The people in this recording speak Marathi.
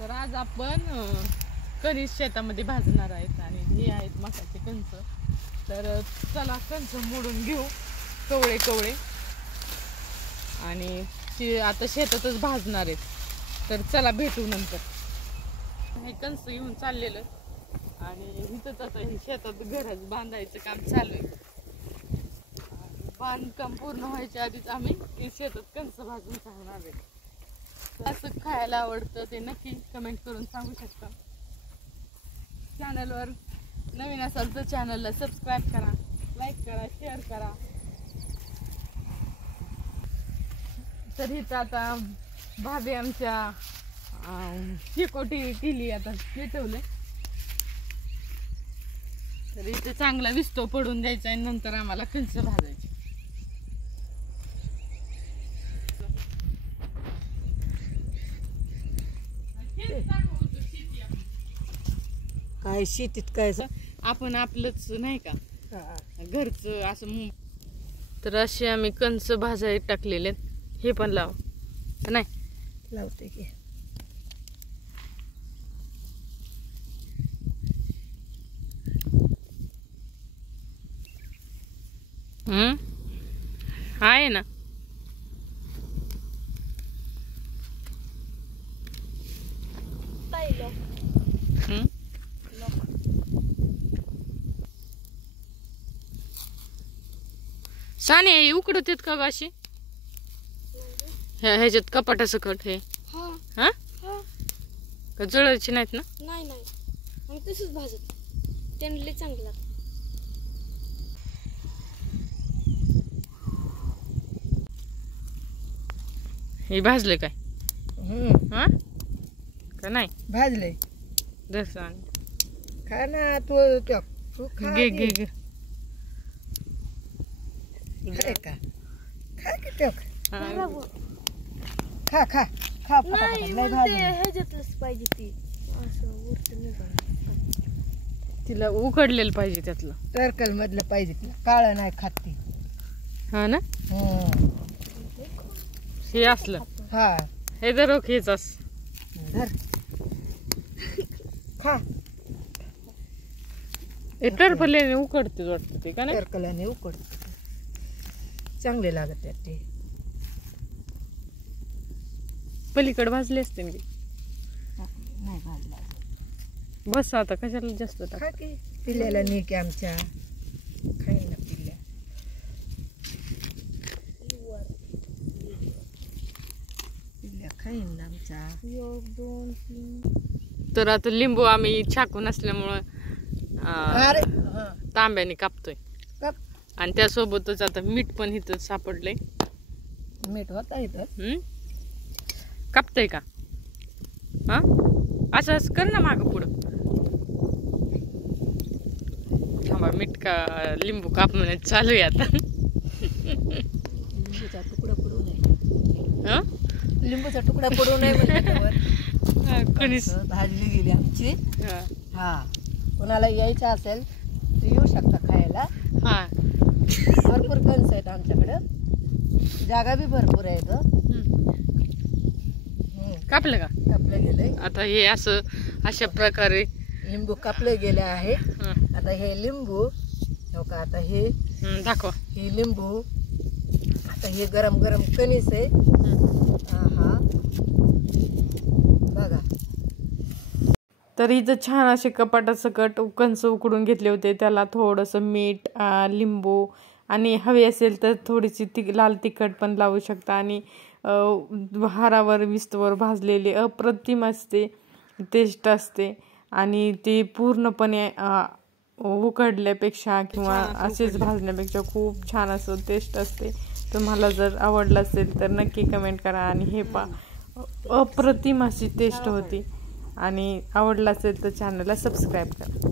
तर आज आपण कणीस शेतामध्ये भाजणार आहेत आणि हे आहेत मकाचे कणस. तर चला कणस मोडून घेऊ कवळे कवळे आणि ते आता शेतातच भाजणार आहेत. तर चला भेटू नंतर. हे कणस घेऊन चाललेलं आणि इथंच आता हे शेतात घरच बांधायचं काम चालू आहे. बांधकाम पूर्ण व्हायच्या आधीच आम्ही शेतात कणस भाजून सांगणार आहे. असं खायला आवडतं ते नक्की कमेंट करून सांगू शकता. चॅनलवर नवीन असाल तर चॅनलला सबस्क्राईब करा, लाईक करा, शेअर करा. तर इथं आता भाभी आमच्या शेकोटी केली, आता पेटवले. तर इथे चांगला विस्तो पडून द्यायचा आणि नंतर आम्हाला कणस भाजायचे. काय शेतीत काय आपण आपलंच नाही का घरचं असं. तर असे आम्ही कणस भाजायला टाकलेले. हे पण लाव नाही लावते की. आहे ना. साने उकडत येत का ग अशी ह्याच्यात कपाटा सकट हे हा का जळायची नाहीत ना. नाही नाही मग तसंच भाजत त्यांना चांगलं लागतं. हे भाजले काय हा का नाही भाजले दर्शन खा ना तू खा घे घे घे खाय का खा की टक हा. खा खा खा नाही लय मला ते भाजले. ह्याच्यातलंच पाहिजे ती असं वरती निघालं. तिला उकडलेलं पाहिजे त्यातलं. टर्कल मधलं पाहिजे तिला, काळं नाही खात ती. हा ना. हे असलं हा हे जर हेच अस धर खा. हे टरफल्याने उकडते वाटतं ते का नाही. टर्कलाने उकड चांगले लागत आहेत ते. पलीकडे भाजले असते ना. नाही भाजला बस आता कशाला जास्त टाक. खा की पिल्ल्याला नी की आमच्या खाईन ना पिल्ल्या. पिल्ल्या खाईन ना आमच्या. 1 2 3 तर आता लिंबू आम्ही छाकून असल्यामुळं अरे तांब्याने कापतोय कप आणि त्यासोबतच आता मीठ पण इथं सापडलंय. मीठ होता इथं. कापतय का हा असं असं कर ना मागं पुढं. थांबा मीठ का लिंबू काप म्हणत चालू आहे आता. लिंबूचा तुकडा पडू नये. हा लिंबूचा तुकडा पडू नये म्हणजे कणीस भाजली गेली आमची. हा हा कोणाला यायचं असेल तर येऊ शकता खायला. हा भरपूर कणस आहेत आमच्याकडं, जागा बी भरपूर आहे. कापलं का. कापले गेले. आता हे असं अशा प्रकारे लिंबू कापले गेले आहे. आता हे लिंबू हो का. आता हे दाखवा. हे लिंबू आता हे गरम गरम कणीस आहे. हा बघा. तर इथं छान असे कपाटासकट कणस उकडून घेतले होते. त्याला थोडंसं मीठ, लिंबू आणि हवे असेल तर थोडीशी लाल तिखट पण लावू शकता. आणि हारावर विस्तवर भाजलेले अप्रतिम असते, टेस्ट असते. आणि ते पूर्णपणे उकडल्यापेक्षा किंवा असेच भाजण्यापेक्षा खूप छान असं टेस्ट असते. तुम्हाला जर आवडलं असेल तर नक्की कमेंट करा. आणि हे अप्रतिम अशी टेस्ट होती. आणि आवडलं असेल तर चॅनलला सबस्क्राईब करा.